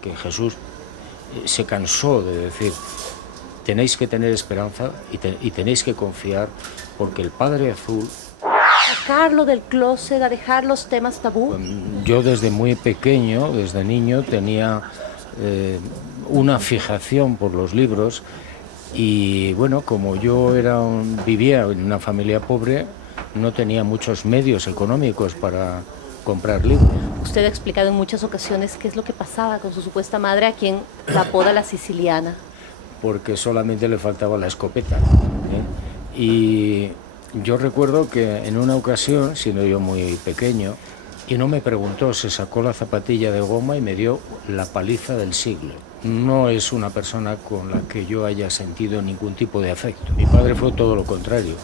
que Jesús se cansó de decir: tenéis que tener esperanza y tenéis que confiar, porque el Padre Azul... Sacarlo del closet, a dejar los temas tabú. Yo desde muy pequeño, desde niño, tenía una fijación por los libros y bueno, como yo vivía en una familia pobre, no tenía muchos medios económicos para comprar libros. Usted ha explicado en muchas ocasiones qué es lo que pasaba con su supuesta madre, a quien la apoda la siciliana. Porque solamente le faltaba la escopeta, ¿eh? Y yo recuerdo que en una ocasión, siendo yo muy pequeño, y no me preguntó, se sacó la zapatilla de goma y me dio la paliza del siglo. No es una persona con la que yo haya sentido ningún tipo de afecto. Mi padre fue todo lo contrario.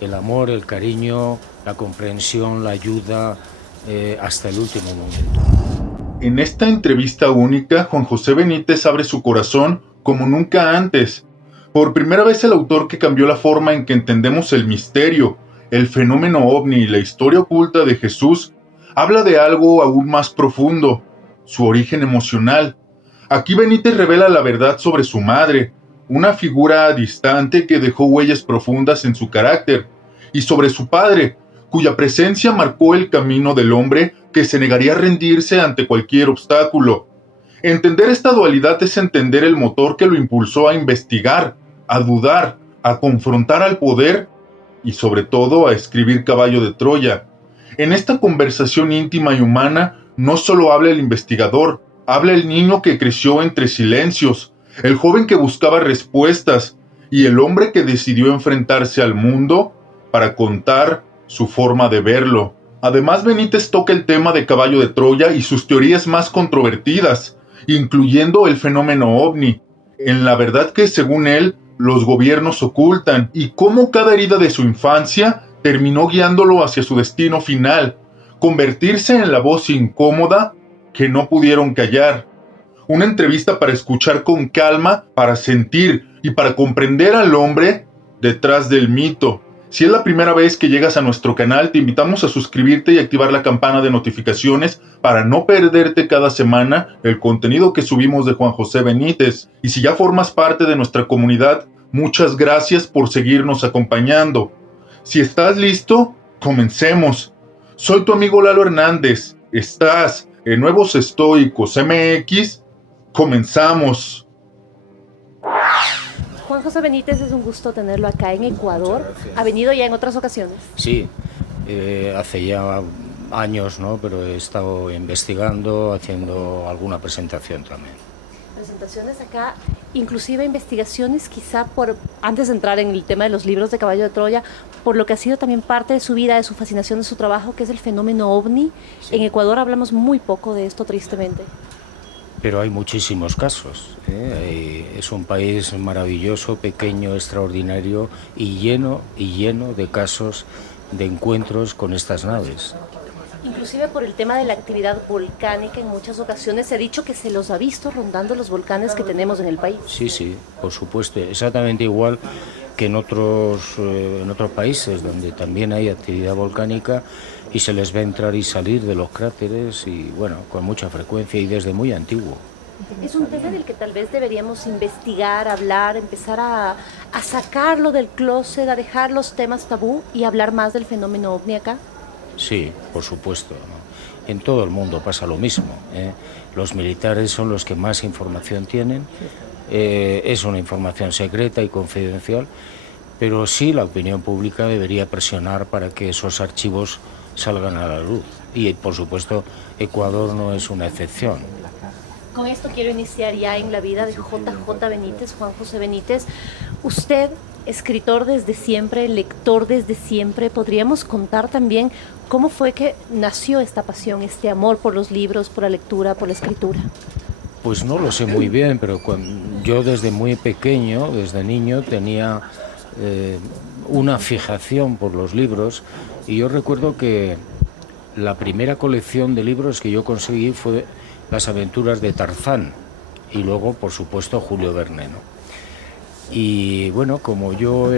El amor, el cariño, la comprensión, la ayuda, hasta el último momento. En esta entrevista única, Juan José Benítez abre su corazón como nunca antes. Por primera vez el autor que cambió la forma en que entendemos el misterio, el fenómeno ovni y la historia oculta de Jesús, habla de algo aún más profundo, su origen emocional. Aquí Benítez revela la verdad sobre su madre, una figura distante que dejó huellas profundas en su carácter, y sobre su padre, cuya presencia marcó el camino del hombre que se negaría a rendirse ante cualquier obstáculo. Entender esta dualidad es entender el motor que lo impulsó a investigar, a dudar, a confrontar al poder y sobre todo a escribir Caballo de Troya. En esta conversación íntima y humana no solo habla el investigador, habla el niño que creció entre silencios, el joven que buscaba respuestas y el hombre que decidió enfrentarse al mundo para contar su forma de verlo. Además, Benítez toca el tema de Caballo de Troya y sus teorías más controvertidas, incluyendo el fenómeno ovni, en la verdad que, según él, los gobiernos ocultan, y cómo cada herida de su infancia terminó guiándolo hacia su destino final, convertirse en la voz incómoda que no pudieron callar. Una entrevista para escuchar con calma, para sentir y para comprender al hombre detrás del mito. Si es la primera vez que llegas a nuestro canal, te invitamos a suscribirte y activar la campana de notificaciones para no perderte cada semana el contenido que subimos de Juan José Benítez. Y si ya formas parte de nuestra comunidad, muchas gracias por seguirnos acompañando. Si estás listo, comencemos. Soy tu amigo Lalo Hernández. Estás en Nuevos Estoicos MX. Comenzamos. Juan José Benítez, es un gusto tenerlo acá en Ecuador. ¿Ha venido ya en otras ocasiones? Sí, hace ya años, ¿no? Pero he estado investigando, haciendo alguna presentación también. Presentaciones acá, inclusive investigaciones, quizá antes de entrar en el tema de los libros de Caballo de Troya, por lo que ha sido también parte de su vida, de su fascinación, de su trabajo, que es el fenómeno ovni. Sí. En Ecuador hablamos muy poco de esto, tristemente. Pero hay muchísimos casos, ¿eh? Es un país maravilloso, pequeño, extraordinario y lleno de casos de encuentros con estas naves. Inclusive por el tema de la actividad volcánica, en muchas ocasiones se ha dicho que se los ha visto rondando los volcanes que tenemos en el país. Sí, sí, por supuesto, exactamente igual que en otros países donde también hay actividad volcánica y se les ve entrar y salir de los cráteres y bueno, con mucha frecuencia y desde muy antiguo. Es un tema del que tal vez deberíamos investigar, hablar, empezar a sacarlo del closet, a dejar los temas tabú y hablar más del fenómeno ovni acá. Sí, por supuesto, ¿no? En todo el mundo pasa lo mismo, ¿eh? Los militares son los que más información tienen, es una información secreta y confidencial, pero sí la opinión pública debería presionar para que esos archivos salgan a la luz. Y, por supuesto, Ecuador no es una excepción. Con esto quiero iniciar ya en la vida de JJ Benítez, Juan José Benítez. Usted, escritor desde siempre, lector desde siempre, ¿podríamos contar también cómo fue que nació esta pasión, este amor por los libros, por la lectura, por la escritura? Pues no lo sé muy bien, pero yo desde muy pequeño, desde niño, tenía una fijación por los libros y yo recuerdo que la primera colección de libros que yo conseguí fue Las aventuras de Tarzán y luego, por supuesto, Julio Verne, ¿no? Y bueno, como yo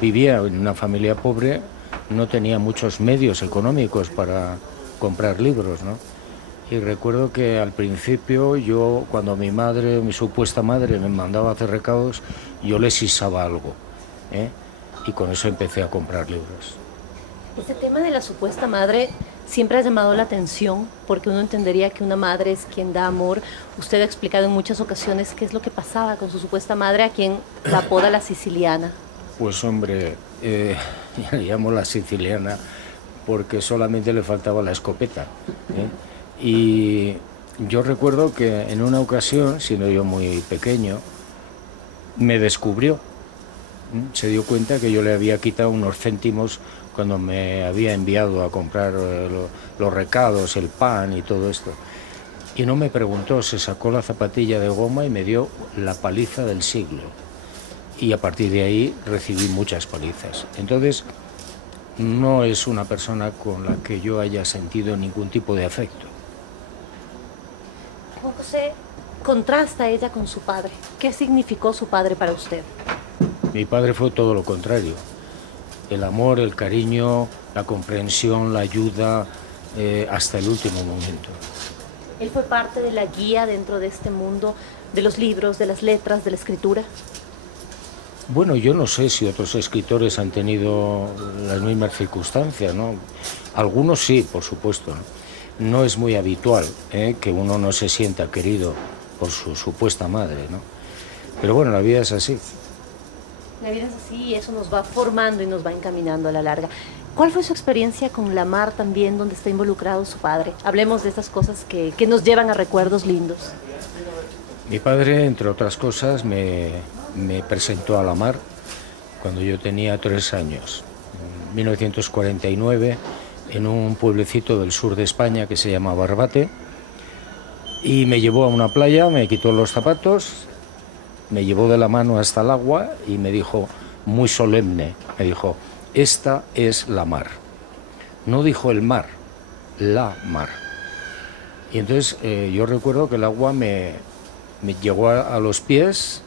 vivía en una familia pobre, no tenía muchos medios económicos para comprar libros, ¿no? Y recuerdo que al principio yo, cuando mi madre, mi supuesta madre, me mandaba a hacer recados, yo les sisaba algo, ¿eh? Y con eso empecé a comprar libros. Este tema de la supuesta madre siempre ha llamado la atención porque uno entendería que una madre es quien da amor. Usted ha explicado en muchas ocasiones qué es lo que pasaba con su supuesta madre, a quien la apoda la siciliana. Pues hombre, le llamo la siciliana porque solamente le faltaba la escopeta, ¿eh? Y yo recuerdo que en una ocasión, siendo yo muy pequeño, me descubrió. Se dio cuenta que yo le había quitado unos céntimos cuando me había enviado a comprar los recados, el pan y todo esto. Y no me preguntó, se sacó la zapatilla de goma y me dio la paliza del siglo. Y a partir de ahí recibí muchas palizas. Entonces, no es una persona con la que yo haya sentido ningún tipo de afecto. Juan José, contrasta ella con su padre. ¿Qué significó su padre para usted? Mi padre fue todo lo contrario. El amor, el cariño, la comprensión, la ayuda, hasta el último momento. ¿Él fue parte de la guía dentro de este mundo, de los libros, de las letras, de la escritura? Bueno, yo no sé si otros escritores han tenido las mismas circunstancias, ¿no? Algunos sí, por supuesto, ¿no? No es muy habitual, que uno no se sienta querido por su supuesta madre, ¿no? Pero bueno, la vida es así. La vida es así y eso nos va formando y nos va encaminando a la larga. ¿Cuál fue su experiencia con la mar también, donde está involucrado su padre? Hablemos de estas cosas que nos llevan a recuerdos lindos. Mi padre, entre otras cosas, me presentó a la mar cuando yo tenía 3 años, en 1949, en un pueblecito del sur de España que se llama Barbate, y me llevó a una playa, me quitó los zapatos, me llevó de la mano hasta el agua y me dijo, muy solemne, me dijo, esta es la mar. No dijo el mar, la mar. Y entonces yo recuerdo que el agua me llegó a los pies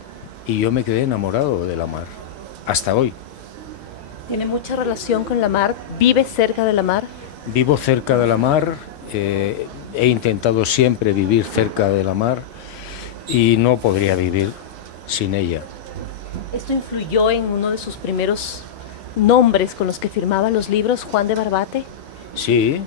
y yo me quedé enamorado de la mar, hasta hoy. ¿Tiene mucha relación con la mar? ¿Vive cerca de la mar? Vivo cerca de la mar, he intentado siempre vivir cerca de la mar y no podría vivir sin ella. ¿Esto influyó en uno de sus primeros nombres con los que firmaba los libros, Juan de Barbate? Sí,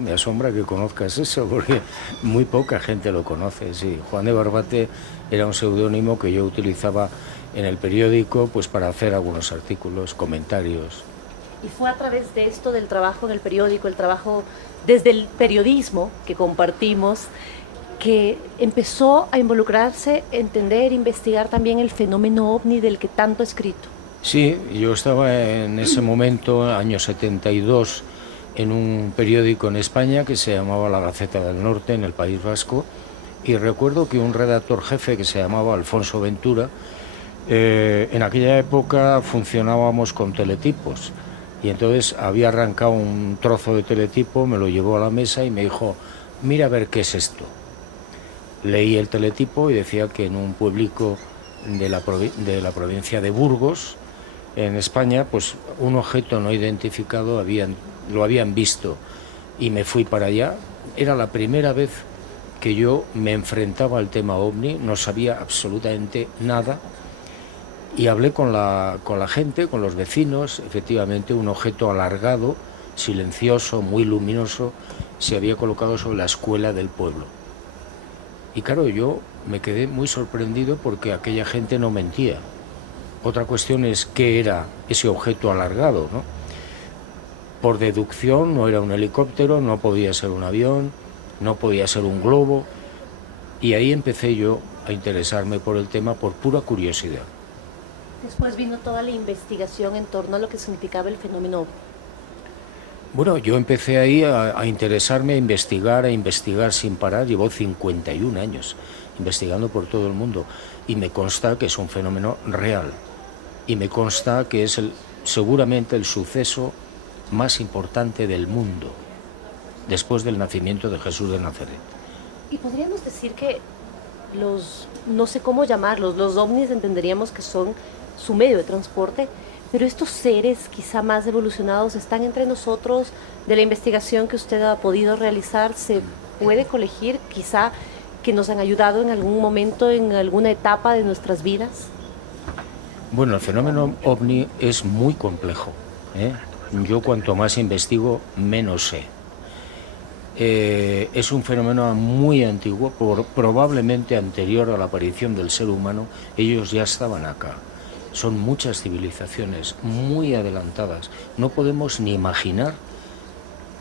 me asombra que conozcas eso, porque muy poca gente lo conoce, sí. Juan de Barbate era un seudónimo que yo utilizaba en el periódico pues para hacer algunos artículos, comentarios. Y fue a través de esto, del trabajo en el periódico, el trabajo desde el periodismo que compartimos, que empezó a involucrarse, entender, investigar también el fenómeno ovni del que tanto ha escrito. Sí, yo estaba en ese momento, año 72, en un periódico en España que se llamaba La Gaceta del Norte, en el País Vasco, y recuerdo que un redactor jefe que se llamaba Alfonso Ventura, en aquella época funcionábamos con teletipos, y entonces había arrancado un trozo de teletipo, me lo llevó a la mesa y me dijo, mira a ver qué es esto. Leí el teletipo y decía que en un pueblico de la provincia de Burgos, en España, pues un objeto no identificado lo habían visto, y me fui para allá. Era la primera vez que yo me enfrentaba al tema ovni, no sabía absolutamente nada, y hablé con la gente, con los vecinos. Efectivamente, un objeto alargado, silencioso, muy luminoso, se había colocado sobre la escuela del pueblo. Y claro, yo me quedé muy sorprendido porque aquella gente no mentía. Otra cuestión es qué era ese objeto alargado, ¿no? Por deducción, no era un helicóptero, no podía ser un avión, no podía ser un globo. Y ahí empecé yo a interesarme por el tema por pura curiosidad. Después vino toda la investigación en torno a lo que significaba el fenómeno ovni. Bueno, yo empecé ahí a interesarme, a investigar sin parar. Llevo 51 años investigando por todo el mundo y me consta que es un fenómeno real y me consta que es seguramente el suceso más importante del mundo después del nacimiento de Jesús de Nazaret. Y podríamos decir que no sé cómo llamarlos, los ovnis entenderíamos que son su medio de transporte, pero estos seres quizá más evolucionados están entre nosotros. De la investigación que usted ha podido realizar, ¿se puede colegir, quizá que nos han ayudado en algún momento, en alguna etapa de nuestras vidas? Bueno, el fenómeno ovni es muy complejo, ¿eh? Yo cuanto más investigo, menos sé. Es un fenómeno muy antiguo, probablemente anterior a la aparición del ser humano. Ellos ya estaban acá. Son muchas civilizaciones muy adelantadas. No podemos ni imaginar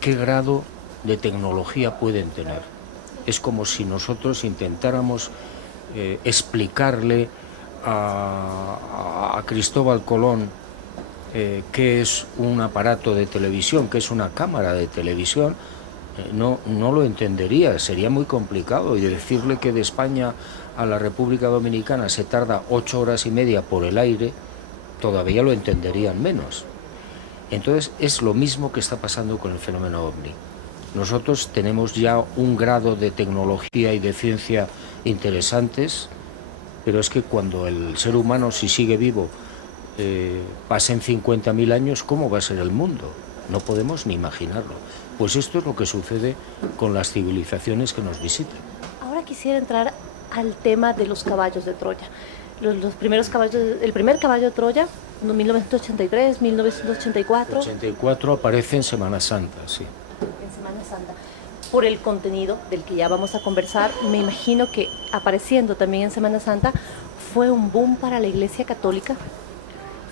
qué grado de tecnología pueden tener. Es como si nosotros intentáramos explicarle a Cristóbal Colón qué es un aparato de televisión, qué es una cámara de televisión. No lo entendería, sería muy complicado. Y decirle que de España a la República Dominicana se tarda 8 horas y media por el aire, todavía lo entenderían menos. Entonces es lo mismo que está pasando con el fenómeno ovni. Nosotros tenemos ya un grado de tecnología y de ciencia interesantes, pero es que cuando el ser humano, si sigue vivo, pasen 50.000 años, ¿cómo va a ser el mundo? No podemos ni imaginarlo. Pues esto es lo que sucede con las civilizaciones que nos visitan. Ahora quisiera entrar al tema de los caballos de Troya. Los primeros caballos, el primer caballo de Troya, 1983, 1984. 84 aparece en Semana Santa, sí. En Semana Santa. Por el contenido del que ya vamos a conversar, me imagino que apareciendo también en Semana Santa fue un boom para la Iglesia Católica.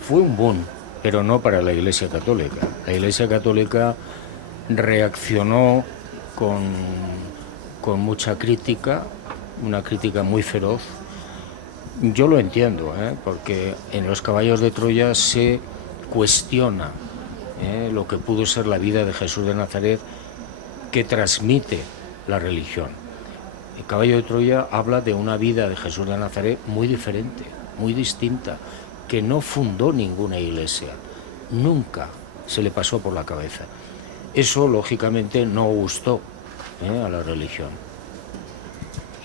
Fue un boom, pero no para la Iglesia Católica. La Iglesia Católica reaccionó con mucha crítica, una crítica muy feroz. Yo lo entiendo, porque en los caballos de Troya se cuestiona lo que pudo ser la vida de Jesús de Nazaret, que transmite la religión. El caballo de Troya habla de una vida de Jesús de Nazaret muy diferente, muy distinta, que no fundó ninguna iglesia, nunca se le pasó por la cabeza. Eso, lógicamente, no gustó a la religión.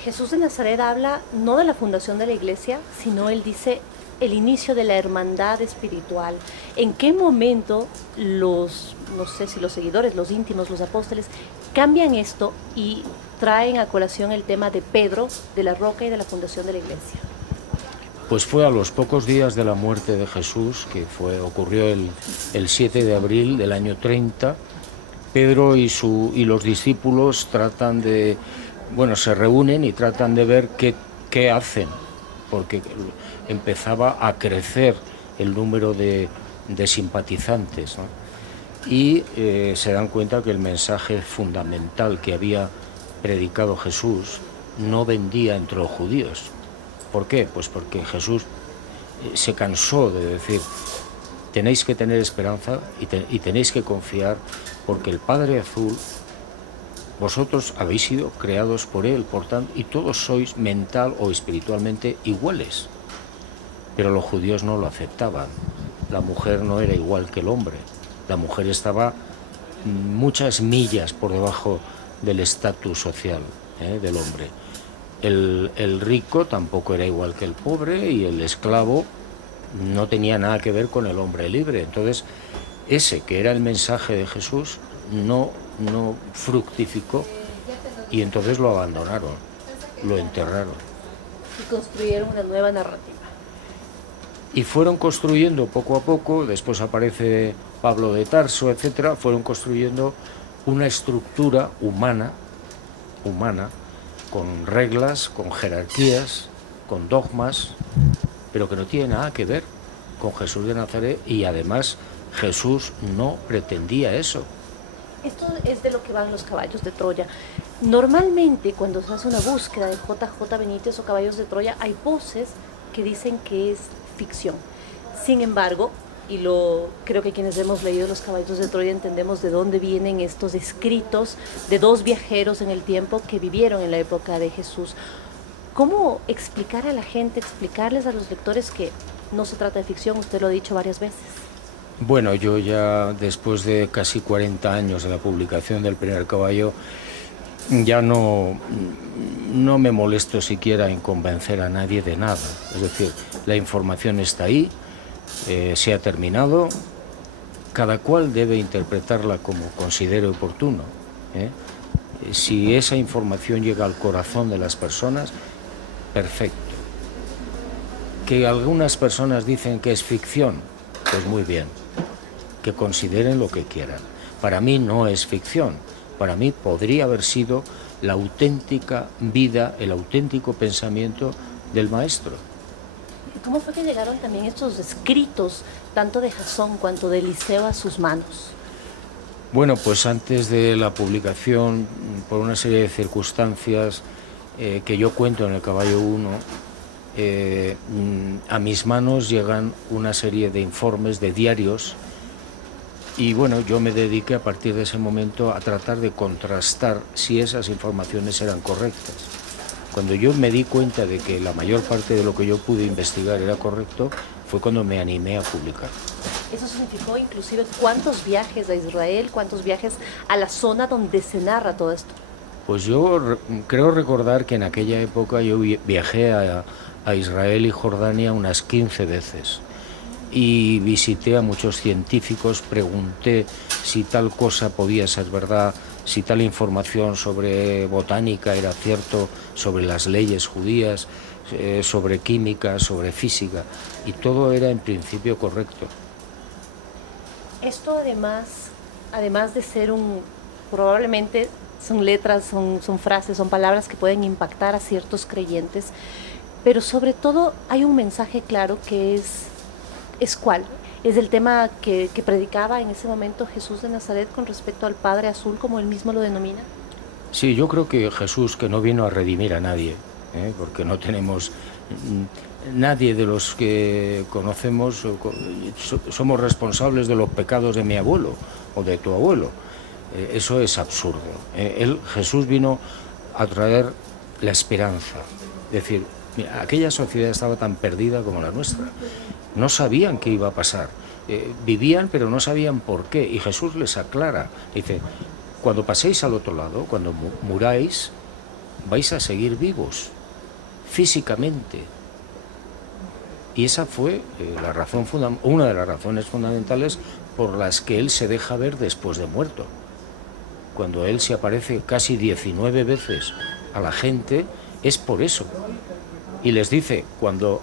Jesús de Nazaret habla no de la fundación de la iglesia, sino él dice el inicio de la hermandad espiritual. ¿En qué momento no sé si los seguidores, los íntimos, los apóstoles, cambian esto y traen a colación el tema de Pedro, de la roca y de la fundación de la iglesia? Pues fue a los pocos días de la muerte de Jesús, que ocurrió el 7 de abril del año 30. Pedro y los discípulos se reúnen y tratan de ver qué hacen, porque empezaba a crecer el número de simpatizantes, ¿no? Y se dan cuenta que el mensaje fundamental que había predicado Jesús no vendía entre los judíos. ¿Por qué? Pues porque Jesús se cansó de decir: tenéis que tener esperanza y tenéis que confiar, porque el Padre Azul, vosotros habéis sido creados por Él, por tanto, y todos sois mental o espiritualmente iguales. Pero los judíos no lo aceptaban. La mujer no era igual que el hombre. La mujer estaba muchas millas por debajo del estatus social del hombre. El rico tampoco era igual que el pobre, y el esclavo no tenía nada que ver con el hombre libre. Entonces, ese que era el mensaje de Jesús no fructificó, y entonces lo abandonaron, lo enterraron. Y construyeron una nueva narrativa. Y fueron construyendo poco a poco, después aparece Pablo de Tarso, etcétera, fueron construyendo una estructura humana, con reglas, con jerarquías, con dogmas, pero que no tiene nada que ver con Jesús de Nazaret, y además Jesús no pretendía eso. Esto es de lo que van los caballos de Troya. Normalmente, cuando se hace una búsqueda de JJ Benítez o caballos de Troya, hay voces que dicen que es ficción. Sin embargo, creo que quienes hemos leído los caballos de Troya entendemos de dónde vienen estos escritos de dos viajeros en el tiempo que vivieron en la época de Jesús. ¿Cómo explicar a la gente, explicarles a los lectores que no se trata de ficción? Usted lo ha dicho varias veces. Bueno, yo ya después de casi 40 años de la publicación del primer caballo, ya no me molesto siquiera en convencer a nadie de nada. Es decir, la información está ahí, se ha terminado, cada cual debe interpretarla como considere oportuno, Si esa información llega al corazón de las personas, perfecto. Que algunas personas dicen que es ficción, pues muy bien, que consideren lo que quieran. Para mí no es ficción, para mí podría haber sido la auténtica vida, el auténtico pensamiento del maestro. ¿Cómo fue que llegaron también estos escritos, tanto de Jasón cuanto de Eliseo, a sus manos? Bueno, pues antes de la publicación, por una serie de circunstancias que yo cuento en el Caballo 1, a mis manos llegan una serie de informes, de diarios, y bueno, yo me dediqué a partir de ese momento a tratar de contrastar si esas informaciones eran correctas. Cuando yo me di cuenta de que la mayor parte de lo que yo pude investigar era correcto, fue cuando me animé a publicar. Eso significó inclusive cuántos viajes a Israel, cuántos viajes a la zona donde se narra todo esto. Pues yo creo recordar que en aquella época yo viajé a Israel y Jordania unas 15 veces y visité a muchos científicos, pregunté si tal cosa podía ser verdad, si tal información sobre botánica era cierto, sobre las leyes judías, sobre química, sobre física, y todo era en principio correcto. Esto además de ser probablemente son letras, son frases, son palabras que pueden impactar a ciertos creyentes, pero sobre todo hay un mensaje claro que es ¿cuál? Es el tema que predicaba en ese momento Jesús de Nazaret con respecto al Padre Azul, como él mismo lo denomina. Sí, yo creo que Jesús, que no vino a redimir a nadie, porque no tenemos nadie de los que conocemos, somos responsables de los pecados de mi abuelo o de tu abuelo. Eso es absurdo. Jesús vino a traer la esperanza. Es decir, mira, aquella sociedad estaba tan perdida como la nuestra. No sabían qué iba a pasar. Vivían, pero no sabían por qué. Y Jesús les aclara. Dice, cuando paséis al otro lado, cuando muráis, vais a seguir vivos, físicamente. Y esa fue una de las razones fundamentales por las que él se deja ver después de muerto. Cuando él se aparece casi 19 veces a la gente, es por eso. Y les dice, cuando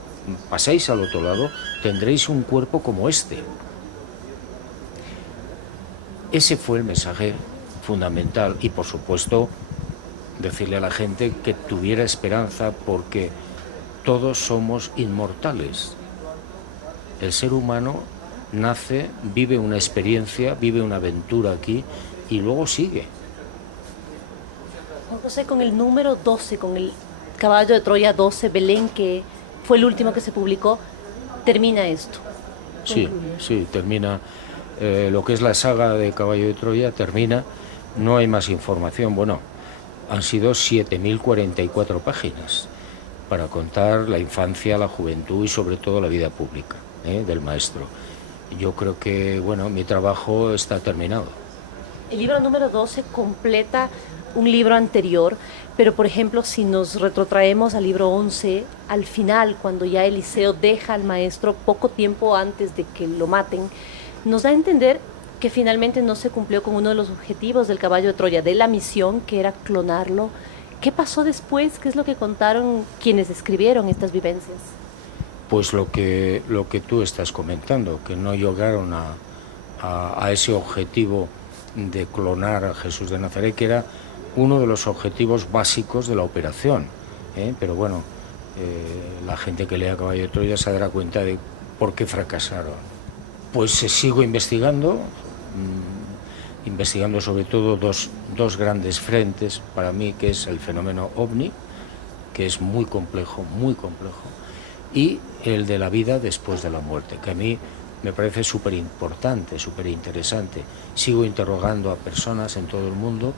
paséis al otro lado, tendréis un cuerpo como este. Ese fue el mensaje fundamental y, por supuesto, decirle a la gente que tuviera esperanza porque todos somos inmortales. El ser humano nace, vive una experiencia, vive una aventura aquí y luego sigue. Juan José, con el número 12, con el Caballo de Troya 12, Belén, que fue el último que se publicó, termina esto. Sí, termina. Lo que es la saga de Caballo de Troya termina, no hay más información. Bueno, han sido 7.044 páginas para contar la infancia, la juventud y sobre todo la vida pública del maestro. Yo creo que, bueno, mi trabajo está terminado. El libro número 12 completa un libro anterior, pero por ejemplo, si nos retrotraemos al libro 11, al final, cuando ya Eliseo deja al maestro poco tiempo antes de que lo maten, nos da a entender que finalmente no se cumplió con uno de los objetivos del Caballo de Troya, de la misión, que era clonarlo. ¿Qué pasó después? ¿Qué es lo que contaron quienes escribieron estas vivencias? Pues lo que tú estás comentando, que no llegaron a ese objetivo de clonar a Jesús de Nazaret, que era uno de los objetivos básicos de la operación. Pero bueno, la gente que lea Caballo de Troya se dará cuenta de por qué fracasaron. Pues sigo investigando sobre todo dos grandes frentes para mí, que es el fenómeno OVNI, que es muy complejo, y el de la vida después de la muerte, que a mí me parece súper importante, súper interesante. Sigo interrogando a personas en todo el mundo,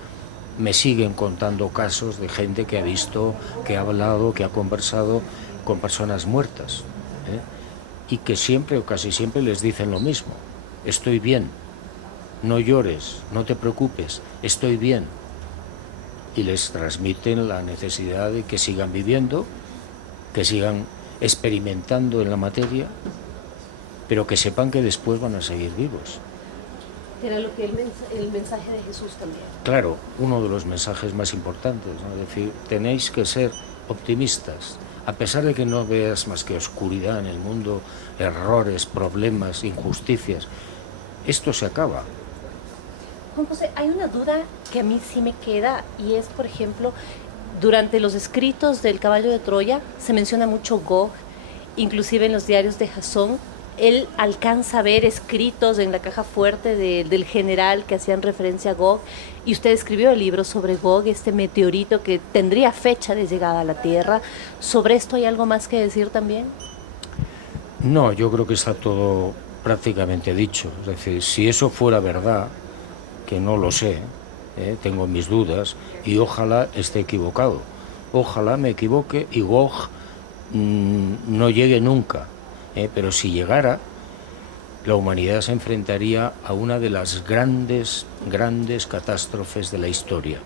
me siguen contando casos de gente que ha visto, que ha hablado, que ha conversado con personas muertas, y que siempre o casi siempre les dicen lo mismo: estoy bien, no llores, no te preocupes, estoy bien. Y les transmiten la necesidad de que sigan viviendo, que sigan experimentando en la materia, pero que sepan que después van a seguir vivos. Era lo que el mensaje de Jesús también. Claro, uno de los mensajes más importantes, ¿no? Es decir, tenéis que ser optimistas. A pesar de que no veas más que oscuridad en el mundo, errores, problemas, injusticias, esto se acaba. Juan José, hay una duda que a mí sí me queda y es, por ejemplo, durante los escritos del Caballo de Troya se menciona mucho Gog, inclusive en los diarios de Jasón. Él alcanza a ver escritos en la caja fuerte del general que hacían referencia a Gog, y usted escribió el libro sobre Gog, este meteorito que tendría fecha de llegada a la Tierra. ¿Sobre esto hay algo más que decir también? No, yo creo que está todo prácticamente dicho. Es decir, si eso fuera verdad, que no lo sé, tengo mis dudas, y ojalá esté equivocado. Ojalá me equivoque y Gog no llegue nunca. Pero si llegara, la humanidad se enfrentaría a una de las grandes catástrofes de la historia,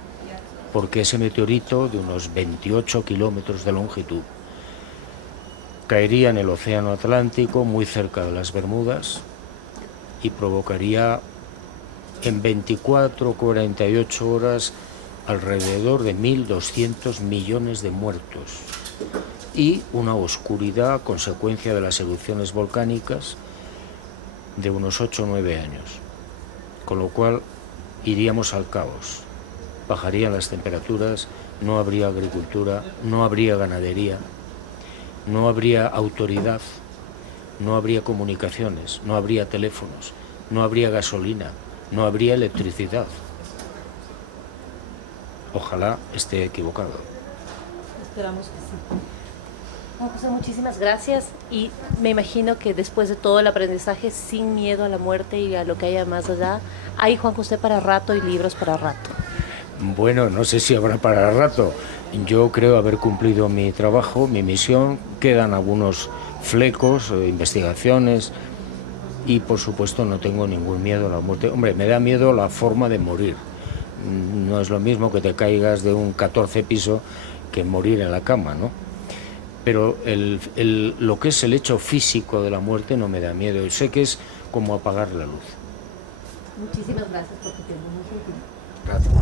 porque ese meteorito de unos 28 kilómetros de longitud caería en el Océano Atlántico, muy cerca de las Bermudas, y provocaría en 24 o 48 horas alrededor de 1.200 millones de muertos. Y una oscuridad a consecuencia de las erupciones volcánicas de unos 8 o 9 años, con lo cual iríamos al caos, bajarían las temperaturas, no habría agricultura, no habría ganadería, no habría autoridad, no habría comunicaciones, no habría teléfonos, no habría gasolina, no habría electricidad. Ojalá esté equivocado. Esperamos que sí. Juan José, muchísimas gracias, y me imagino que después de todo el aprendizaje, sin miedo a la muerte y a lo que haya más allá, hay Juan José para rato y libros para rato. Bueno, no sé si habrá para rato. Yo creo haber cumplido mi trabajo, mi misión. Quedan algunos flecos, investigaciones, y por supuesto no tengo ningún miedo a la muerte. Hombre, me da miedo la forma de morir. No es lo mismo que te caigas de un 14 piso que morir en la cama, ¿no? Pero lo que es el hecho físico de la muerte no me da miedo. Yo sé que es como apagar la luz. Muchísimas gracias por tu tiempo. Gracias.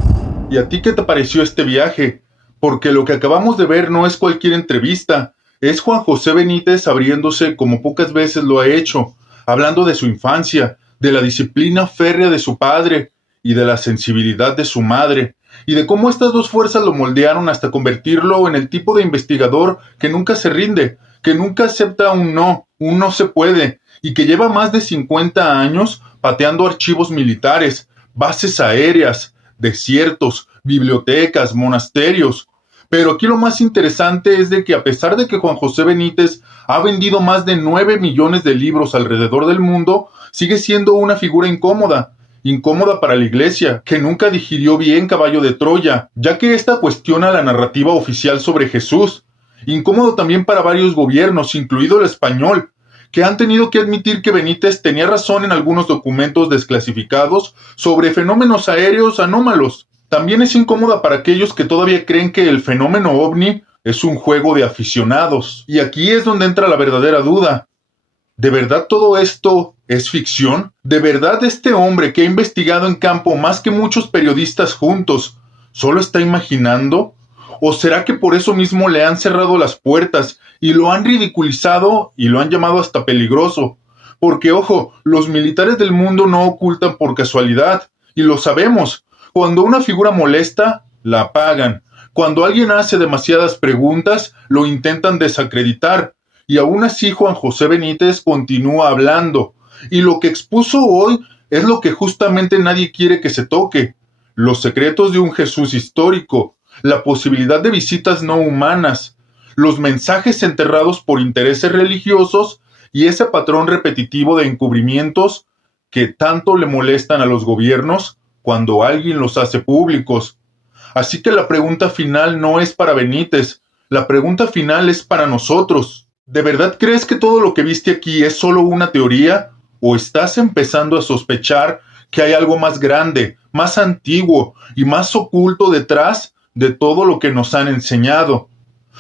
¿Y a ti qué te pareció este viaje? Porque lo que acabamos de ver no es cualquier entrevista, es Juan José Benítez abriéndose como pocas veces lo ha hecho, hablando de su infancia, de la disciplina férrea de su padre y de la sensibilidad de su madre, y de cómo estas dos fuerzas lo moldearon hasta convertirlo en el tipo de investigador que nunca se rinde, que nunca acepta un no se puede, y que lleva más de 50 años pateando archivos militares, bases aéreas, desiertos, bibliotecas, monasterios. Pero aquí lo más interesante es de que a pesar de que Juan José Benítez ha vendido más de 9 millones de libros alrededor del mundo, sigue siendo una figura incómoda para la Iglesia, que nunca digirió bien Caballo de Troya, ya que ésta cuestiona la narrativa oficial sobre Jesús. Incómodo también para varios gobiernos, incluido el español, que han tenido que admitir que Benítez tenía razón en algunos documentos desclasificados sobre fenómenos aéreos anómalos. También es incómoda para aquellos que todavía creen que el fenómeno ovni es un juego de aficionados. Y aquí es donde entra la verdadera duda. ¿De verdad todo esto es ficción? ¿De verdad este hombre que ha investigado en campo más que muchos periodistas juntos solo está imaginando? ¿O será que por eso mismo le han cerrado las puertas y lo han ridiculizado y lo han llamado hasta peligroso? Porque, ojo, los militares del mundo no ocultan por casualidad, y lo sabemos. Cuando una figura molesta, la apagan. Cuando alguien hace demasiadas preguntas, lo intentan desacreditar. Y aún así Juan José Benítez continúa hablando. Y lo que expuso hoy es lo que justamente nadie quiere que se toque. Los secretos de un Jesús histórico, la posibilidad de visitas no humanas, los mensajes enterrados por intereses religiosos y ese patrón repetitivo de encubrimientos que tanto le molestan a los gobiernos cuando alguien los hace públicos. Así que la pregunta final no es para Benítez, la pregunta final es para nosotros. ¿De verdad crees que todo lo que viste aquí es solo una teoría? ¿O estás empezando a sospechar que hay algo más grande, más antiguo y más oculto detrás de todo lo que nos han enseñado?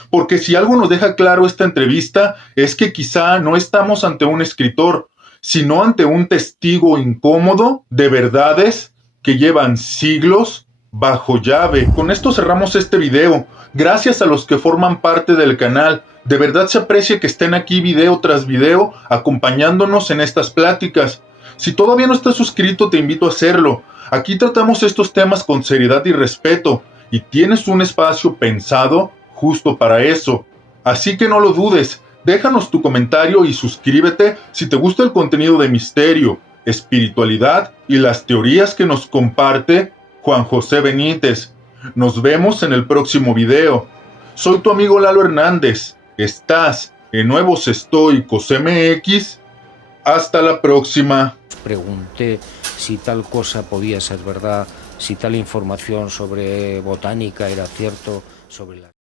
Porque si algo nos deja claro esta entrevista es que quizá no estamos ante un escritor, sino ante un testigo incómodo de verdades que llevan siglos bajo llave. Con esto cerramos este video. Gracias a los que forman parte del canal. De verdad se aprecia que estén aquí video tras video acompañándonos en estas pláticas. Si todavía no estás suscrito, te invito a hacerlo. Aquí tratamos estos temas con seriedad y respeto, y tienes un espacio pensado justo para eso. Así que no lo dudes, déjanos tu comentario y suscríbete si te gusta el contenido de misterio, espiritualidad y las teorías que nos comparte Juan José Benítez. Nos vemos en el próximo video. Soy tu amigo Lalo Hernández. Estás en Nuevos Estoicos MX. Hasta la próxima. Pregunté si tal cosa podía ser verdad, si tal información sobre botánica era cierto, sobre la...